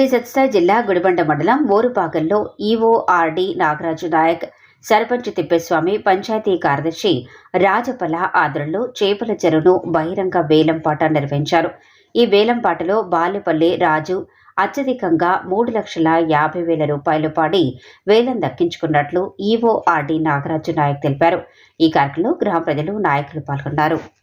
శ్రీ సత్యసాయి జిల్లా గుడిబండ మండలం మోరుపాకల్లో E O R D Nagaraju Nayak sarpanch Thippeswamy panchayat కార్యదర్శి రాజపల ఆధ్వర్యంలో చేపల చెరువును బహిరంగ వేలంపాట నిర్వహించారు. ఈ వేలంపాటలో బాలేపల్లి రాజు అత్యధికంగా మూడు లక్షల యాభై వేల రూపాయలు పాడి వేలం దక్కించుకున్నట్లు ఈఓఆర్డి నాగరాజు నాయక్ తెలిపారు. ఈ కార్యక్రమంలో గ్రామ ప్రజలు నాయకులు పాల్గొన్నారు.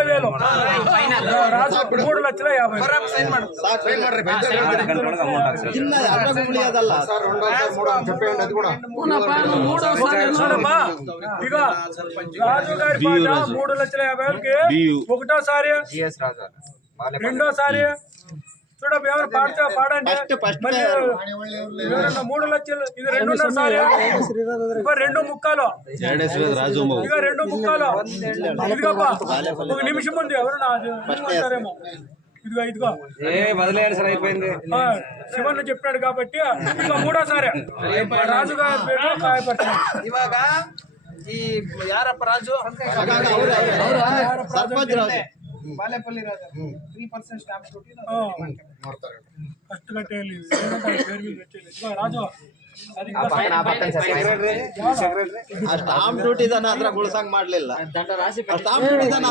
యాభై వేలు. మూడు లక్షల యాభై. రాజు గారి మూడు లక్షల యాభై వేలకి ఒకటోసారి రెండోసారి ఎవరు పాడండి. మూడు లక్షలు ఇది సార్ రెండు ముక్కలు. ఇక రెండు ముక్కలు. ఒక నిమిషం ఉంది ఎవరు నాదేమో ఇదిగో ఇదిగో. ఏ అయిపోయింది. చెప్పాడు కాబట్టి మూడో మూడోసారి. ఈ యారప్ప రాజు. రాజు. ಬಾಲೆಪಲ್ಲಿ ಪರ್ಸೆಂಟ್ ಡ್ಯೂಟಿ ನೋಡ್ತಾರೆ. ಅಷ್ಟು ಗುಳ್ಸಂಗ್ ಮಾಡ್ಲಿಲ್ಲ. ಸ್ಟಾಂಪ್ ಡ್ಯೂಟಿದನ್ನ